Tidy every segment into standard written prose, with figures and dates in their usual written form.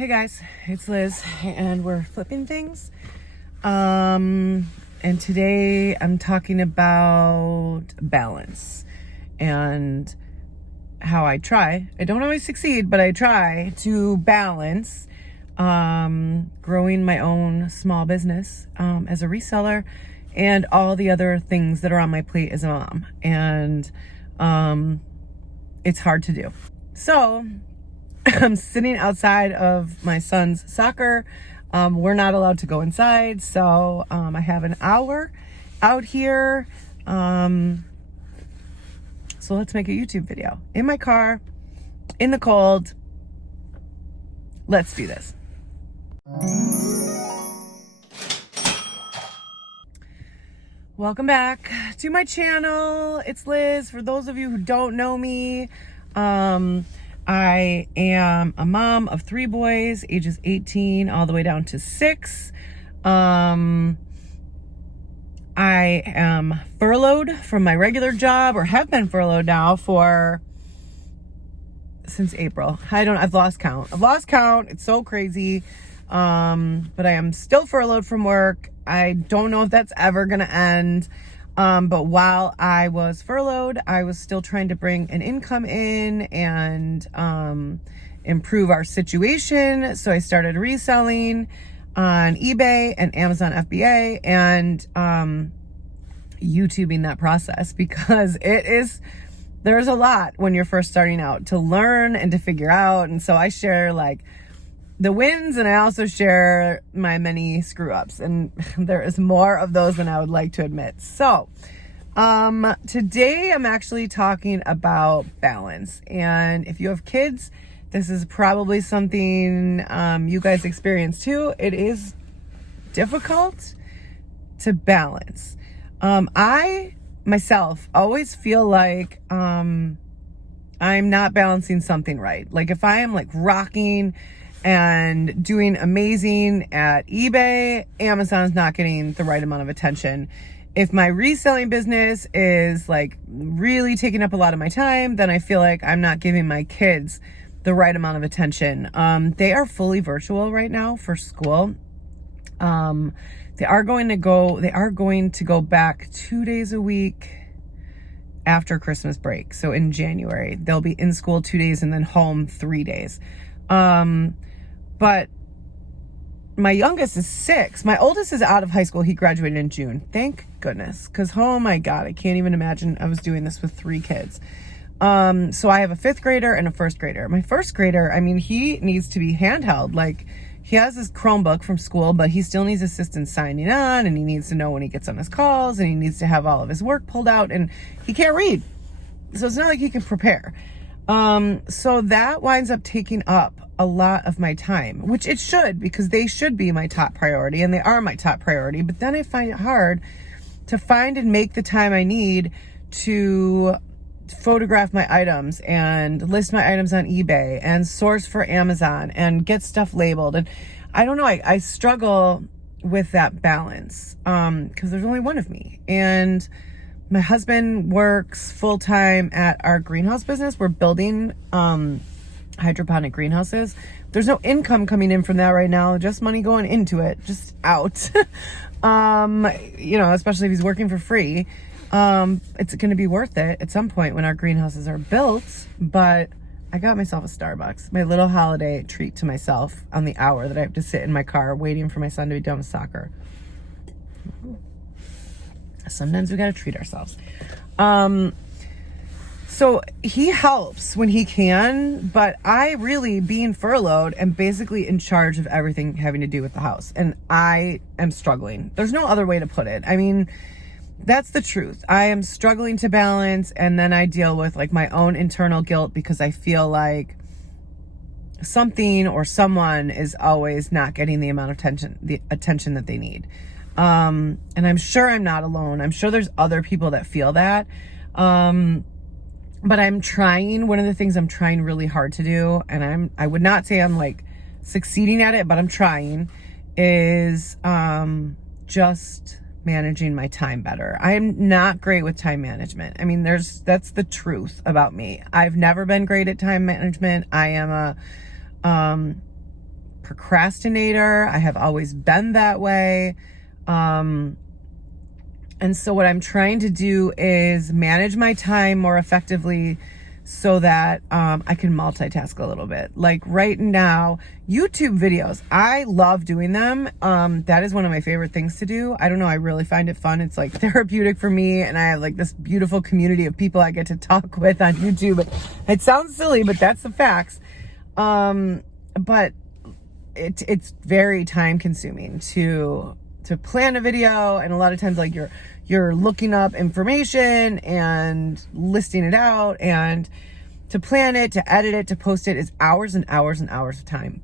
Hey guys, it's Liz and we're flipping things. And today I'm talking about balance and how I don't always succeed, but I try to balance growing my own small business as a reseller and all the other things that are on my plate as a mom. And it's hard to do. So I'm sitting outside of my son's soccer. We're not allowed to go inside, so I have an hour out here. So let's make a YouTube video in my car, in the cold. Let's do this. Welcome back to my channel. It's Liz. For those of you who don't know me, I am a mom of 3 boys, ages 18 all the way down to 6. I am furloughed from my regular job, or have been furloughed now since April. I've lost count. It's so crazy. But I am still furloughed from work. I don't know if that's ever going to end. But while I was furloughed, I was still trying to bring an income in and improve our situation. So I started reselling on eBay and Amazon FBA and YouTubing that process, because there's a lot when you're first starting out to learn and to figure out. And so I share like the wins, and I also share my many screw ups, and there is more of those than I would like to admit. So today I'm actually talking about balance. And if you have kids, this is probably something you guys experience too. It is difficult to balance. I myself always feel like I'm not balancing something right. Like if I am like rocking and doing amazing at eBay, Amazon is not getting the right amount of attention. If my reselling business is like really taking up a lot of my time, then I feel like I'm not giving my kids the right amount of attention. They are fully virtual right now for school. They are going to go back 2 days a week after Christmas break. So in January, they'll be in school 2 days and then home 3 days. But my youngest is 6. My oldest is out of high school. He graduated in June. Thank goodness. Because, oh my God, I can't even imagine I was doing this with 3 kids. So I have a 5th grader and a 1st grader. My 1st grader, he needs to be handheld. Like, he has his Chromebook from school, but he still needs assistance signing on, and he needs to know when he gets on his calls, and he needs to have all of his work pulled out, and he can't read. So it's not like he can prepare. So that winds up taking up a lot of my time, which it should, because they should be my top priority, and they are my top priority. But then I find it hard to find and make the time I need to photograph my items and list my items on eBay and source for Amazon and get stuff labeled. And I don't know, I struggle with that balance, because there's only one of me. And my husband works full-time at our greenhouse business. We're building hydroponic greenhouses. There's no income coming in from that right now, just money going into it, just out. Especially if he's working for free. It's going to be worth it at some point when our greenhouses are built. But I got myself a Starbucks, my little holiday treat to myself on the hour that I have to sit in my car waiting for my son to be done with soccer. Sometimes we got to treat ourselves. So he helps when he can, but I really, being furloughed, am basically in charge of everything having to do with the house. And I am struggling. There's no other way to put it. That's the truth. I am struggling to balance, and then I deal with like my own internal guilt because I feel like something or someone is always not getting the amount of attention that they need. And I'm sure I'm not alone. I'm sure there's other people that feel that. But I'm trying. One of the things I'm trying really hard to do, and I would not say I'm like succeeding at it, but I'm trying, is just managing my time better. I'm not great with time management. That's the truth about me. I've never been great at time management. I am a procrastinator. I have always been that way. And so what I'm trying to do is manage my time more effectively so that I can multitask a little bit. Like right now, YouTube videos, I love doing them. That is one of my favorite things to do. I don't know, I really find it fun. It's like therapeutic for me, and I have like this beautiful community of people I get to talk with on YouTube. It sounds silly, but that's the facts. But it's very time consuming to plan a video, and a lot of times like you're looking up information and listing it out, and to plan it, to edit it, to post it is hours and hours and hours of time.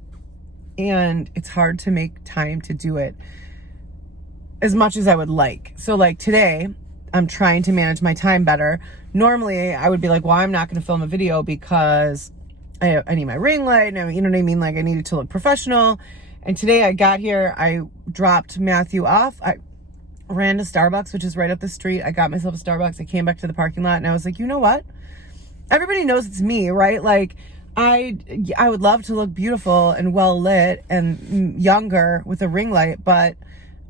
And it's hard to make time to do it as much as I would like. So like today, I'm trying to manage my time better. Normally I would be like, well, I'm not going to film a video because I need my ring light, and you know what I mean? Like I needed to look professional. And today I got here, I dropped Matthew off. I ran to Starbucks, which is right up the street. I got myself a Starbucks. I came back to the parking lot, and I was like, you know what? Everybody knows it's me, right? Like I would love to look beautiful and well lit and younger with a ring light, but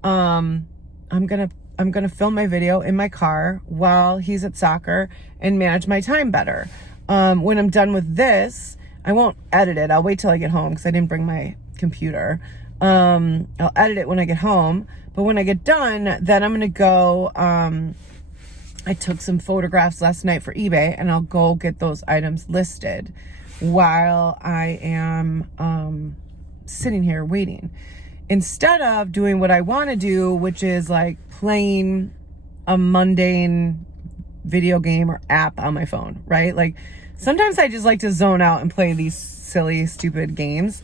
I'm gonna film my video in my car while he's at soccer and manage my time better. When I'm done with this, I won't edit it. I'll wait till I get home because I didn't bring my computer. I'll edit it when I get home, but when I get done, then I'm gonna go, I took some photographs last night for eBay, and I'll go get those items listed while I am sitting here waiting, instead of doing what I want to do, which is like playing a mundane video game or app on my phone, right? Like sometimes I just like to zone out and play these silly, stupid games.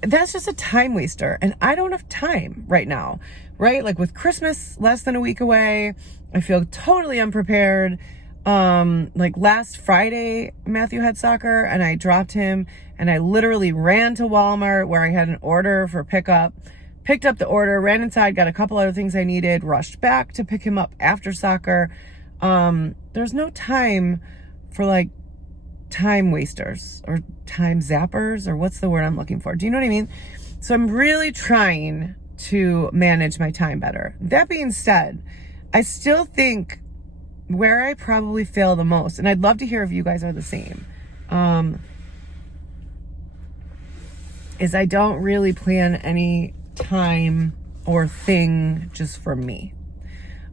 That's just a time waster, and I don't have time right now, right? Like with Christmas less than a week away, I feel totally unprepared. Like last Friday, Matthew had soccer, and I dropped him, and I literally ran to Walmart where I had an order for pickup, picked up the order, ran inside, got a couple other things I needed, rushed back to pick him up after soccer. There's no time for like time wasters or time zappers, or what's the word I'm looking for? Do you know what I mean? So I'm really trying to manage my time better. That being said, I still think where I probably fail the most, and I'd love to hear if you guys are the same, is I don't really plan any time or thing just for me.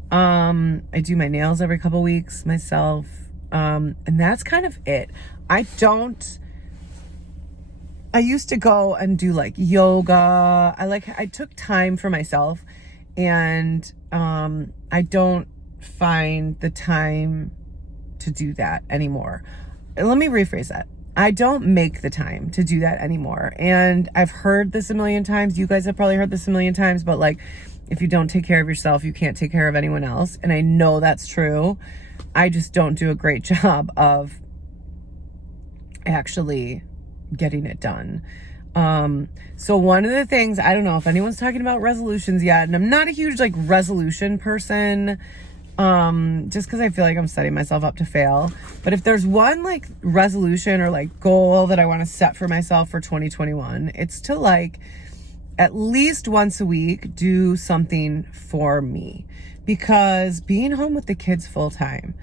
I do my nails every couple weeks myself. And that's kind of it. I used to go and do like yoga. I took time for myself, and, I don't find the time to do that anymore. Let me rephrase that. I don't make the time to do that anymore. And I've heard this a million times. You guys have probably heard this a million times, but like, if you don't take care of yourself, you can't take care of anyone else. And I know that's true. I just don't do a great job of actually getting it done. So one of the things, I don't know if anyone's talking about resolutions yet, and I'm not a huge like resolution person, just because I feel like I'm setting myself up to fail. But if there's one like resolution or like goal that I want to set for myself for 2021, it's to like at least once a week do something for me. Because being home with the kids full time,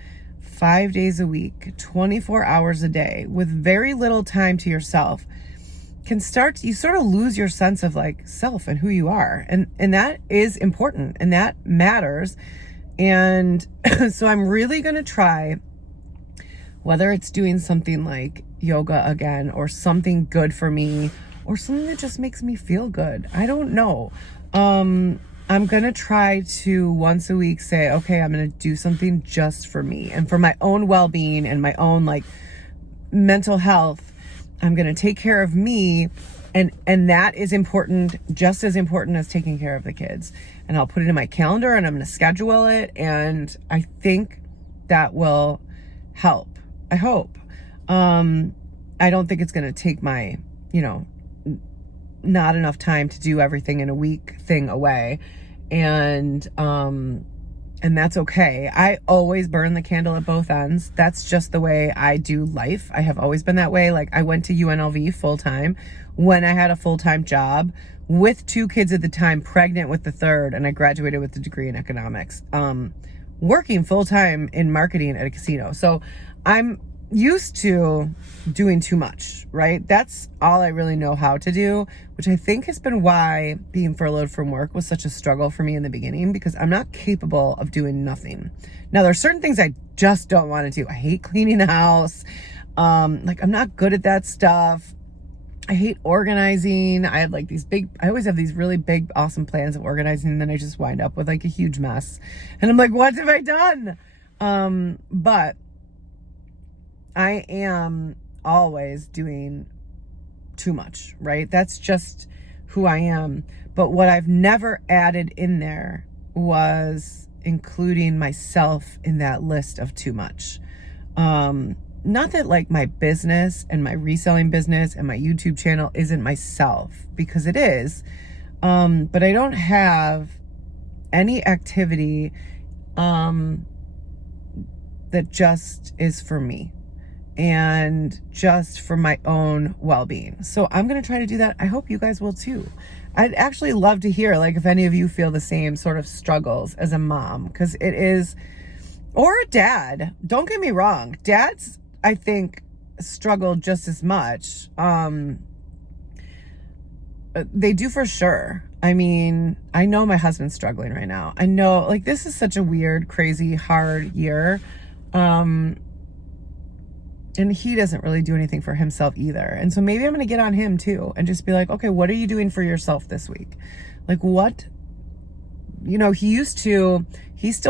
5 days a week, 24 hours a day, with very little time to yourself, you sort of lose your sense of like self and who you are. And that is important, and that matters. And so I'm really going to try, whether it's doing something like yoga again, or something good for me, or something that just makes me feel good. I don't know. I'm going to try to once a week say, okay, I'm going to do something just for me and for my own well-being and my own like mental health. I'm going to take care of me. And that is important, just as important as taking care of the kids. And I'll put it in my calendar, and I'm going to schedule it. And I think that will help. I hope. I don't think it's going to take my, not enough time to do everything in a week thing away. And that's okay. I always burn the candle at both ends. That's just the way I do life. I have always been that way. Like I went to UNLV full time, when I had a full-time job with 2 kids at the time, pregnant with the third, and I graduated with a degree in economics, working full-time in marketing at a casino. So I'm used to doing too much, right? That's all I really know how to do, which I think has been why being furloughed from work was such a struggle for me in the beginning, because I'm not capable of doing nothing. Now, there are certain things I just don't want to do. I hate cleaning the house. Like, I'm not good at that stuff. I hate organizing. I always have these really big, awesome plans of organizing, and then I just wind up with like a huge mess. And I'm like, what have I done? But I am always doing too much, right? That's just who I am. But what I've never added in there was including myself in that list of too much. Not that like my business and my reselling business and my YouTube channel isn't myself, because it is. But I don't have any activity that just is for me and just for my own well-being. So I'm going to try to do that. I hope you guys will too. I'd actually love to hear, like, if any of you feel the same sort of struggles as a mom, because it is, or a dad. Don't get me wrong. Dads, I think, struggle just as much. They do for sure. I mean, I know my husband's struggling right now. I know, like, this is such a weird, crazy, hard year. And he doesn't really do anything for himself either. And so maybe I'm going to get on him too and just be like, okay, what are you doing for yourself this week? Like, what, you know, he still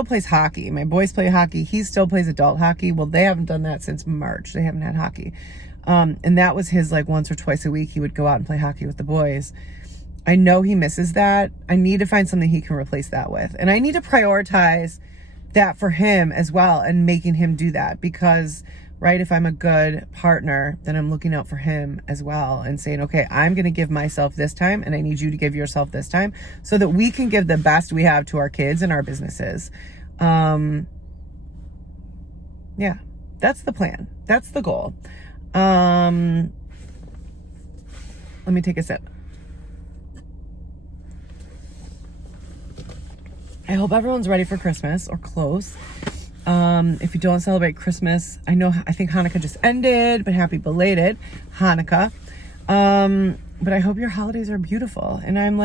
plays hockey. My boys play hockey. He still plays adult hockey. Well, they haven't done that since March. They haven't had hockey. And that was his, like, once or twice a week, he would go out and play hockey with the boys. I know he misses that. I need to find something he can replace that with. And I need to prioritize that for him as well, and making him do that, because, right, if I'm a good partner, then I'm looking out for him as well and saying, okay, I'm going to give myself this time, and I need you to give yourself this time, so that we can give the best we have to our kids and our businesses. Yeah, that's the plan. That's the goal. Let me take a sip. I hope everyone's ready for Christmas, or close. If you don't celebrate Christmas, I think Hanukkah just ended, but happy belated Hanukkah. But I hope your holidays are beautiful. And I'm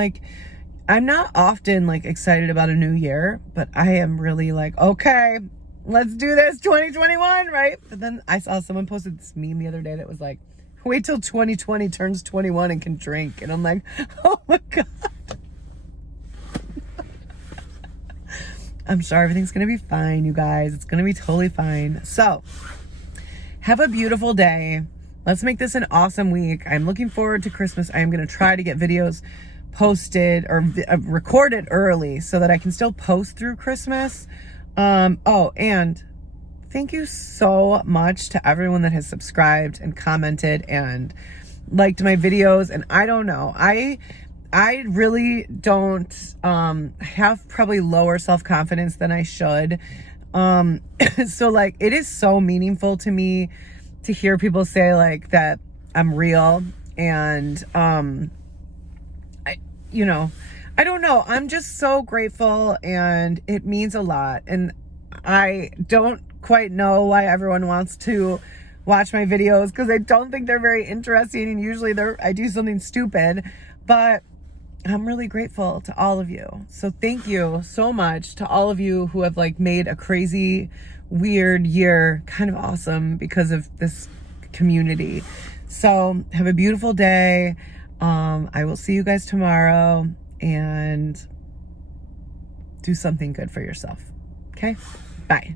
not often like excited about a new year, but I am really like, okay, let's do this 2021, right? But then I saw someone posted this meme the other day that was like, wait till 2020 turns 21 and can drink. And I'm like, oh my God. I'm sure everything's going to be fine, you guys. It's going to be totally fine. So, have a beautiful day. Let's make this an awesome week. I'm looking forward to Christmas. I am going to try to get videos posted or recorded early so that I can still post through Christmas. Oh, and thank you so much to everyone that has subscribed and commented and liked my videos. And I don't know, I really don't have probably lower self-confidence than I should. So like, it is so meaningful to me to hear people say like that I'm real. And I don't know, I'm just so grateful, and it means a lot. And I don't quite know why everyone wants to watch my videos, because I don't think they're very interesting, and usually I do something stupid, but I'm really grateful to all of you. So thank you so much to all of you who have like made a crazy, weird year kind of awesome because of this community. So have a beautiful day. I will see you guys tomorrow, and do something good for yourself. Okay? Bye.